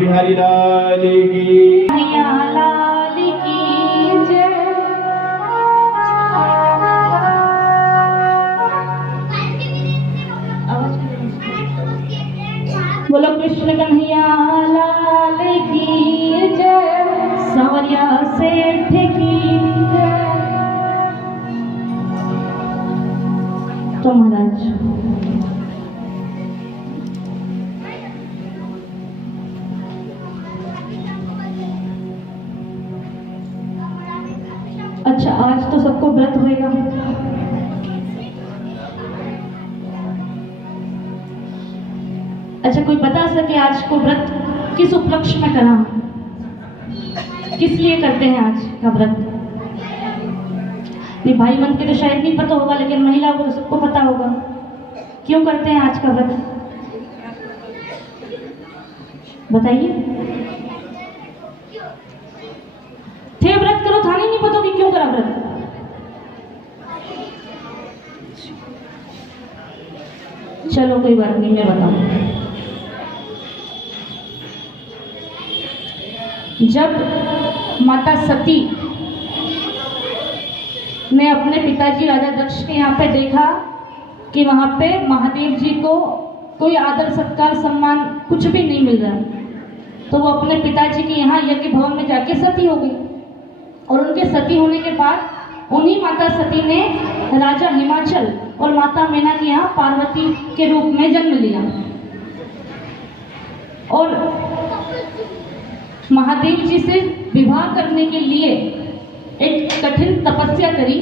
बिहारी लाल की लाल की जय। बोलो कृष्ण कन्हैया लाल की जय, सावरिया सेठ की जय। तो महाराज अच्छा, आज तो सबको व्रत होएगा। अच्छा, कोई बता सके आज को व्रत किस उपलक्ष्य में करा, किस लिए करते हैं आज का व्रत? नहीं, भाई मन के तो शायद नहीं पता होगा, लेकिन महिला को सबको पता होगा क्यों करते हैं आज का व्रत, बताइए। थे व्रत करो, था नहीं पता कि क्यों करा व्रत? चलो कोई बात नहीं, मैं बताऊं। जब माता सती ने अपने पिताजी राजा दक्ष के यहाँ पे देखा कि वहाँ पे महादेव जी को कोई आदर सत्कार सम्मान कुछ भी नहीं मिल रहा, तो वो अपने पिताजी के यहाँ यज्ञ भवन में जाके सती हो गई। और उनके सती होने के बाद उन्हीं माता सती ने राजा हिमाचल और माता मैना के यहाँ पार्वती के रूप में जन्म लिया और महादेव जी से विवाह करने के लिए एक कठिन तपस्या करी।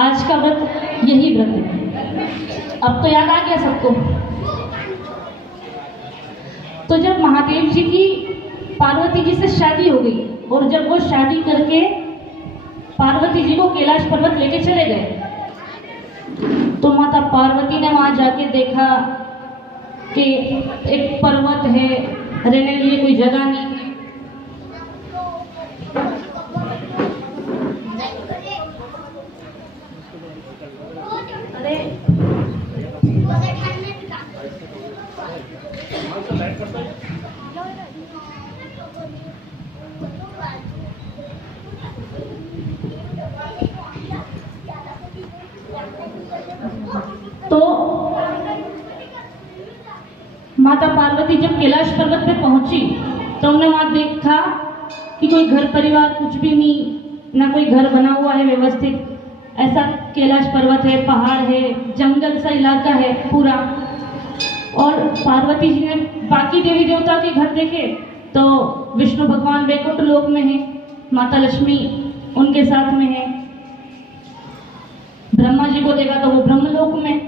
आज का व्रत यही व्रत है। अब तो याद आ गया सबको। तो जब महादेव जी की पार्वती जी से शादी हो गई और जब वो शादी करके पार्वती जी को कैलाश पर्वत लेके चले गए, तो माता पार्वती ने वहां जाके देखा कि एक पर्वत है, रहने के लिए कोई जगह नहीं है। अरे तो माता पार्वती जब कैलाश पर्वत पे पहुंची तो हमने वहां देखा कि कोई घर परिवार कुछ भी नहीं, ना कोई घर बना हुआ है व्यवस्थित। ऐसा कैलाश पर्वत है, पहाड़ है, जंगल सा इलाका है पूरा। और पार्वती जी ने बाकी देवी देवता के घर देखे तो विष्णु भगवान वैकुंठ लोक में है, माता लक्ष्मी उनके साथ में है। ब्रह्मा जी को देखा तो वो ब्रह्मलोक में,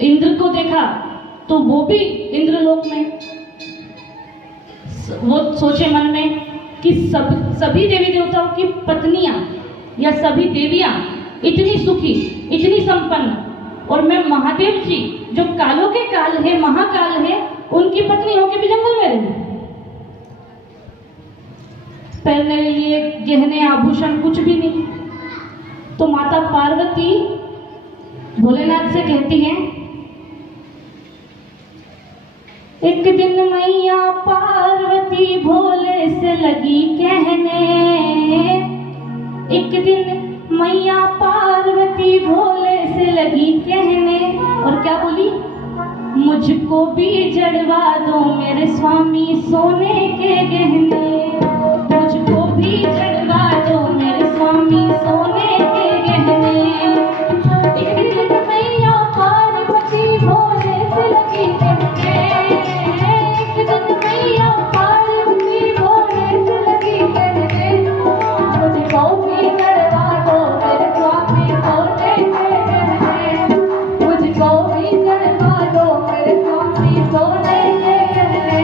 इंद्र को देखा तो वो भी इंद्रलोक में। वो सोचे मन में कि सभी देवी देवताओं की पत्नियां या सभी देवियां इतनी सुखी, इतनी संपन्न, और मैं महादेव जी जो कालों के काल है, महाकाल है, उनकी पत्नी होकर भी जंगल में रहूं। पहनने के लिए गहने आभूषण कुछ भी नहीं। तो माता पार्वती भोलेनाथ से कहती हैं, एक दिन मैया पार्वती भोले से लगी कहने, एक दिन मैया पार्वती भोले से लगी कहने, और क्या बोली? मुझको भी जड़वा दो मेरे स्वामी सोने के गहने, मुझको भी जड़वा दो मेरे स्वामी सोने के गहने। एक दिन मैया पार्वती भोले से लगी कहने, एक दिन मैया पार्वती भोले से लगी कहने, मुझको भी जड़वा दो मेरे स्वामी सोने के गहने, मुझको भी जड़वा दो मेरे स्वामी सोने के गहने।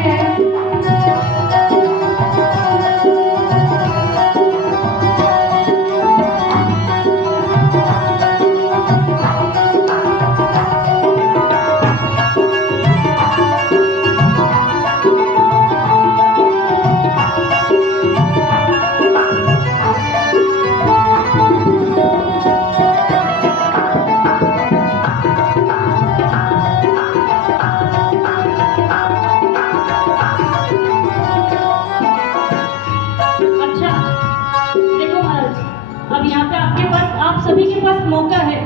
अब यहाँ पे आपके पास, आप सभी के पास मौका है।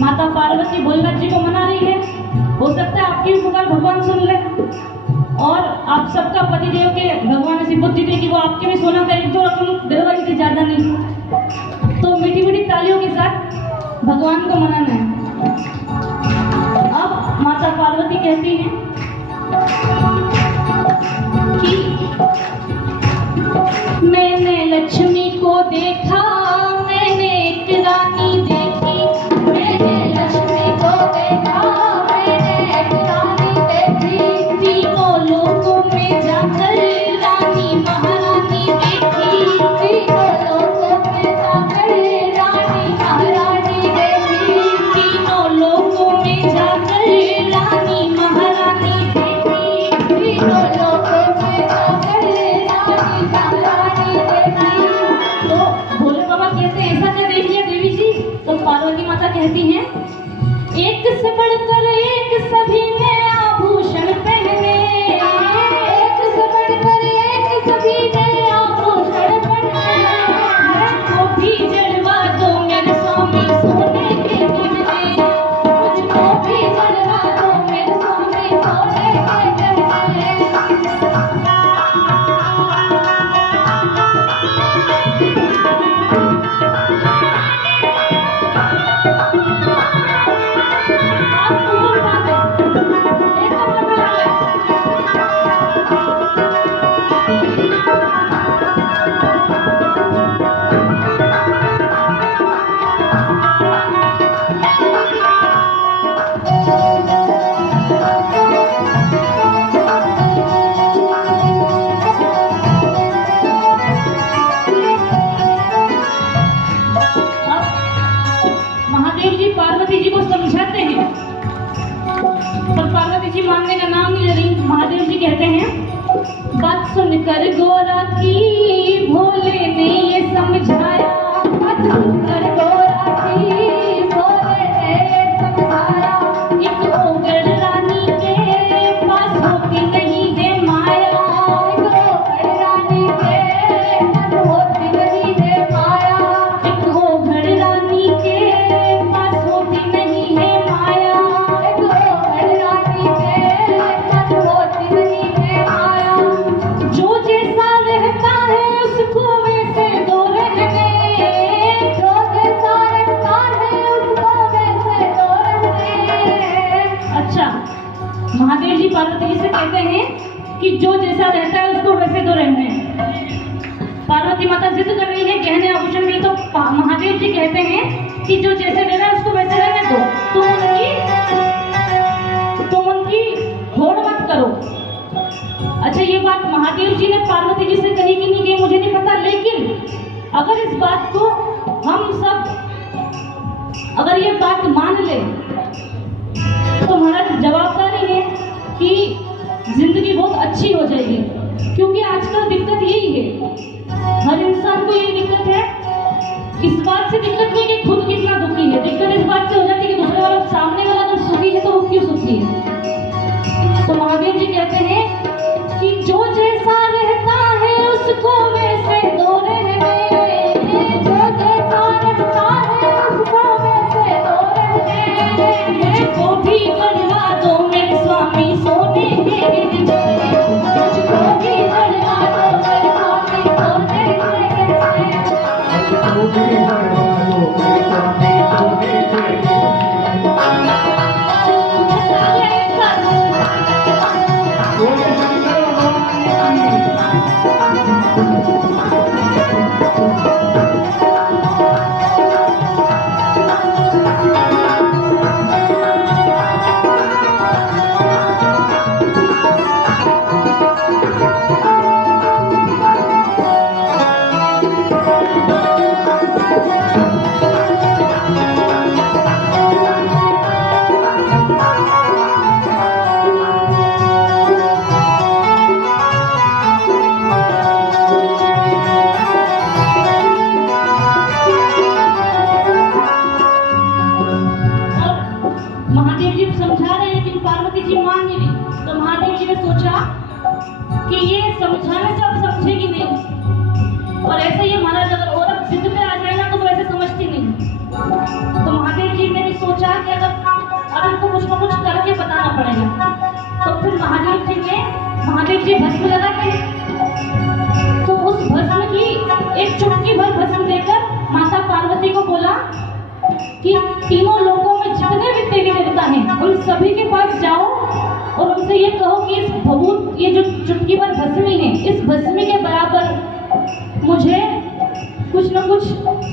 माता पार्वती भोलेनाथ जी को मना रही है, हो सकता है आपकी भी पुकार भगवान सुन ले, और आप सबका पतिदेव के भगवान ऐसी बुद्धि दे कि वो आपके भी सोना का एक दो रकम दिलवाई थी, ज्यादा नहीं। तो मीठी मीठी तालियों के साथ भगवान को मनाना है। अब माता पार्वती कहती हैं कि मैं सुनकर गोरा की भोले ने ये समझाया, बात सुनकर गोरा की भोले ने ये समझाया, एक ओगड़ रानी के पास होती नहीं है माया, एक ओगड़ रानी के पास होती नहीं है माया, एक ओगड़ रानी के पास होती नहीं है माया, एक ओगड़ रानी के पास होती नहीं है माया। जो जैसा रहता है उसको वैसे दो रहने, जो जैसा रहता है उसको वैसे दो रहने। अच्छा, महादेव जी पार्वती जी से कहते हैं कि जो जैसा रहता है उसको वैसे दो रहने। पार्वती माता जिद कर रही है गहने आभूषण की, तो महादेव जी कहते हैं कि जो जैसे रह रहा है उसको वैसे रहने दो, तुम उनकी होड़ मत करो। अच्छा, ये बात महादेव जी ने पार्वती जी से कही कि नहीं कही मुझे नहीं पता, लेकिन अगर इस बात को हम सब अगर ये बात मान ले तो हमारा जवाबदारी है कि जिंदगी बहुत अच्छी हो जाएगी। क्योंकि आजकल दिक्कत यही है, हर इंसान को यही दिक्कत है। इस बात से दिक्कत नहीं कि खुद कितना दुखी है, दिक्कत इस बात से हो जाती है कि दूसरे वाला सामने वाला जब सुखी है तो वो क्यों सुखी है। तो महादेव जी कहते हैं कि जो जैसा रहता है उसको वैसे दो रहने, जो जैसा रहता है उसको वैसे दो रहने, मुझको भी गढ़वा दो मेरे स्वामी सोने के, मुझको भी गढ़वा दो मेरे स्वामी सोने के, मुझको भी गढ़वा दो मेरे स्वामी सोने के। महादेव जी समझा रहे हैं लेकिन पार्वती जी मान नहीं रही। तो महादेव जी ने सोचा कि ये समझाने से अब समझेगी नहीं, और ऐसे ही महाराज अगर औरत जिद पे आ जाए ना तो ऐसे समझती नहीं। तो महादेव जी ने भी सोचा कि अगर इनको कुछ ना कुछ करके बताना पड़ेगा। तो फिर महादेव जी भस्म लगाते हैं। तो उस भस्म की एक चुटकी भर भस्म देकर माता पार्वती को बोला कि तीनों लोगों में जितने भी देवी देवता हैं उन सभी के पास जाओ और उनसे ये कहो कि इस भभूत ये जो चुटकी भर भस्मी है, इस भस्मी के बराबर मुझे कुछ न कुछ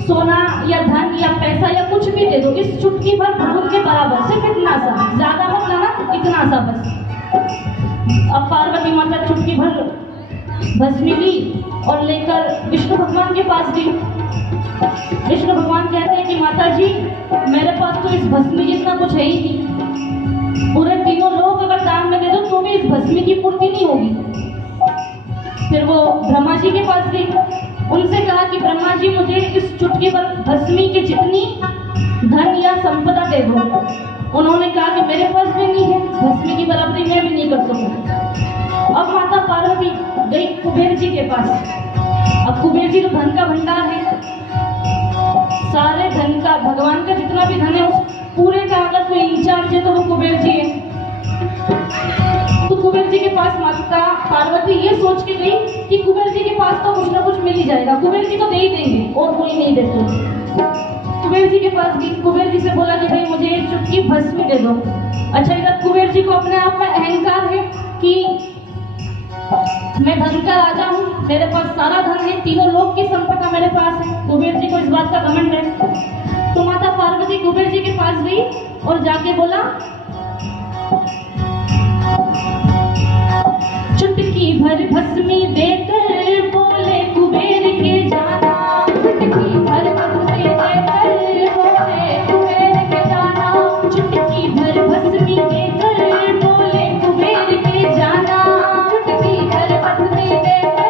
सोना या धन या पैसा या कुछ भी दे दो, इस चुटकी भर भभूत के बराबर, सिर्फ इतना सा, ज्यादा मत लाना, इतना सा बस। अब पार्वती माता चुटकी भर भस्मी ली और लेकर विष्णु भगवान के पास गई। विष्णु भगवान कहते हैं कि माता जी मेरे पास तो इस भस्मी जितना कुछ है ही नहीं, पूरे तीनों लोग अगर दान में दे दो तो भी इस भस्मी की पूर्ति नहीं होगी। फिर वो ब्रह्मा जी के पास गई, उनसे कहा कि ब्रह्मा जी मुझे इस चुटकी पर भस्मी की जितनी धन या संपदा दे दो। उन्होंने कहा कि मेरे पास भी नहीं है, भस्मी की बराबरी मैं भी नहीं कर सकूँ। अब माता पार्वती गई कुबेर जी के पास। अब कुबेर जी तो धन का भंडार है, सारे धन का, भगवान का जितना भी धन है उस पूरे का अगर कोई इंचार्ज है तो वो कुबेर जी है। तो कुबेर जी के पास माता पार्वती ये सोच के गई कि कुबेर जी के पास तो कुछ ना कुछ मिल ही जाएगा, कुबेर जी तो दे ही देंगे और कोई नहीं देते। कुबेर जी के पास गई, कुबेर जी से बोला कि भाई मुझे एक चुटकी भस्म दे दो। अच्छा, इधर कुबेर जी को अपने आप में अहंकार है कि मैं धन का राजा हूँ, मेरे पास सारा धन है, तीनों लोक की संपदा मेरे पास है। कुबेर जी को इस बात का घमंड है। तो माता पार्वती कुबेर जी के पास गई और जाके बोला चुटकी भर भस्मी देकर बोले कुबेर के जाना, चुटकी भर भस्मी देकर बोले कुबेर के जाना, चुटकी भर भस्मी देकर बोले कुबेर के जाना, चुटकी भर भस्मी देकर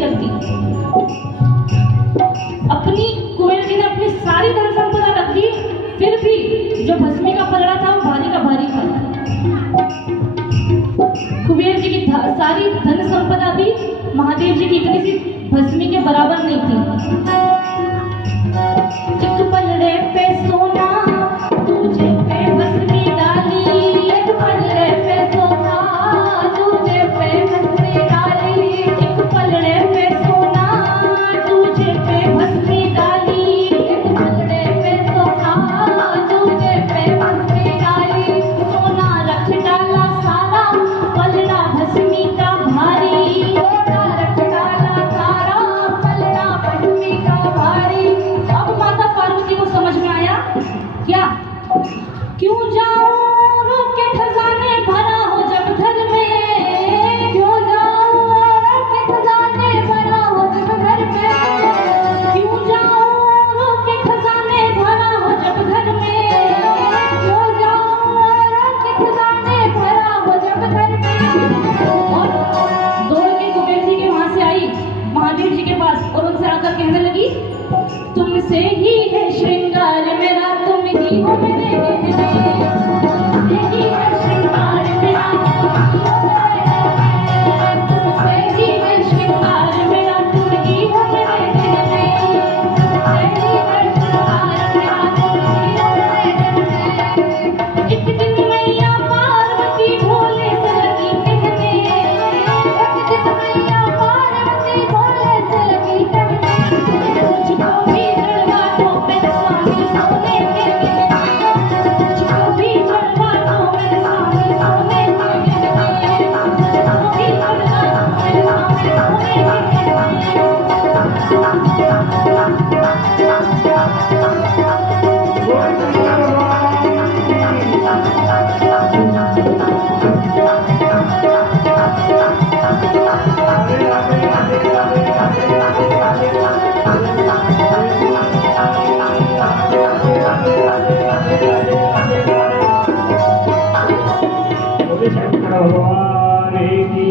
रख दी। अपनी कुबेर जी ने अपनी सारी धन संपदा रख दी, फिर भी जो भस्मी का पलड़ा था वो भारी का भारी था। कुबेर जी की सारी धन संपदा भी महादेव जी की इतनी सी भस्मी के बराबर नहीं थी। एक पलड़े पे सोना तुझे पे भस्मी डाली, एक पलड़े पे सोना तुझे पे भस्मी डाली, एक पलड़े पे सोना तुझे पे भस्मी डाली, एक पलड़े पे सोना तुझे पे भस्मी डाली। सोना रख डाला सारा पलड़ा भस्मी का भारी, सोना रख डाला सारा पलड़ा भस्मी का भारी। अब माता पार्वती को समझ में आया क्या, क्यों जाऊं रोक के खजाने भरा हो जब घर में, क्यों जाऊं रोक के खजाने भरा हो जब घर में, क्यों जाऊं रोक के खजाने भरा हो जब घर में, क्यों जाऊं रोक के खजाने भरा हो जब घर में। और दौड़ के कुबेर जी के वहां से आई महादेव जी के पास और उनसे आकर कहने लगी, तुमसे ही है श्रृंगार मेरा, तुम ही हो मेरे गहने, तुमसे ही है श्रृंगार मेरा, तुमसे ही है श्रृंगार मेरा, तुम ही हो मेरे गहने, तुमसे ही है श्रृंगार मेरा, तुम ही हो मेरे गहने। एक दिन मैया पार्वती भोले से लगी कहने, एक दिन मैया पार्वती भोले से लगी कहने, मुझको भी जड़वा दो मेरे स्वामी सोने के गहने, मुझको भी जड़वा दो मेरे स्वामी सोने के गहने, मुझको भी जड़वा दो मेरे स्वामी बोले शंकर भगवान की